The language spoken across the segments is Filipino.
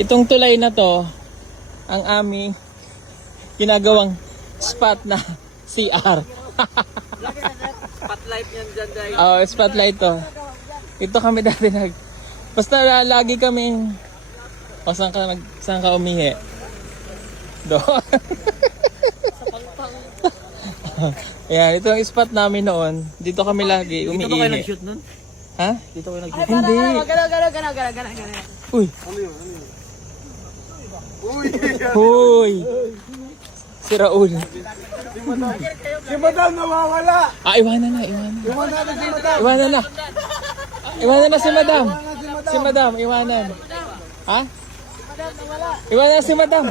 Itong tulay na to, ang aming ginagawang spot na CR. Spotlight yan dyan, guys. Oh, spotlight to. Ito kami dati basta lagi kami saan ka umihi? Doon. Ayan, ito ang spot namin noon. Dito kami lagi umiihi. Dito ba kayo nag-shoot nun? Ha? Dito kayo nag-shoot? Hindi. Gana. Uy. Ano yun? Uy! Hoy. Si Raul. Si Madam nawawala! Iwanan na. Iwanan na si Madam! Iwanan na si Madam. Si Madam, iwanan. Ha? Iwanan na si Madam.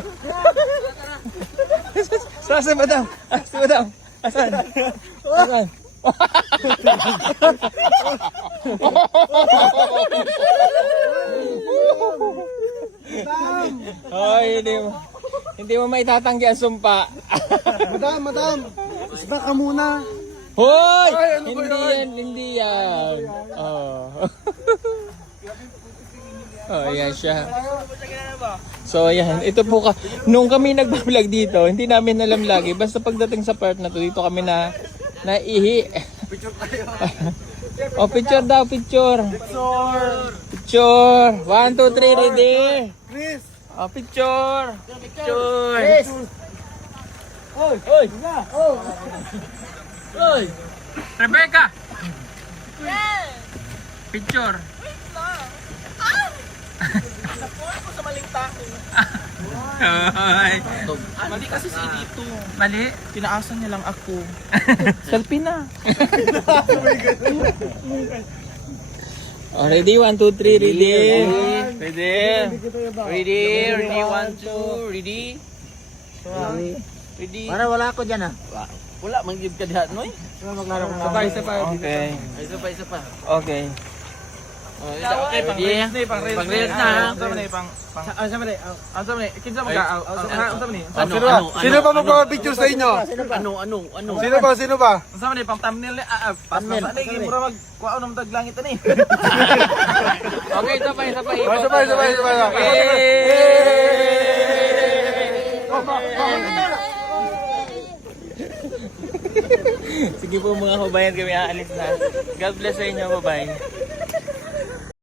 Saan si Madam? Si Madam. Asan? Hoy, hindi mo maitatanggi ang sumpa. Madam! Isda ka muna! Hoy! Ay, ano ba Hindi yan. Oh. Oh, yan siya. So, ayan. Ito po nung kami nagbablog dito, hindi namin alam lagi. Basta pagdating sa part na to, dito kami naihi. Picture tayo! Oh, picture daw, picture. Picture. 1, 2, 3, ready? Chris! Oh, picture. Picture. Oy! Hoy! Oh! Hoy! Rebecca! Picture. Hoy! Mali kasi si dito. Mali? Tinaasan niya lang ako. Selfie na. Oh, ready? 1, 2, 3, ready? Ready? Ready? Ready? 1, 2, ready? Ready? Para wala ako dyan ah. Wala, mag-give ka dihat, noy. Isa pa. Okay. Isa pa. Okay. Okay, pang-reels na, pang-reels na. Sino ba magpapapicture sa inyo? Ano? Sino ba? Sama ni pang thumbnail thumbnail. Ani mura magkuha ng taglangit ani. Okay, isa pa. Sabay. Sige po mga kabayan, kami aalis na. God bless sa inyo, bye-bye.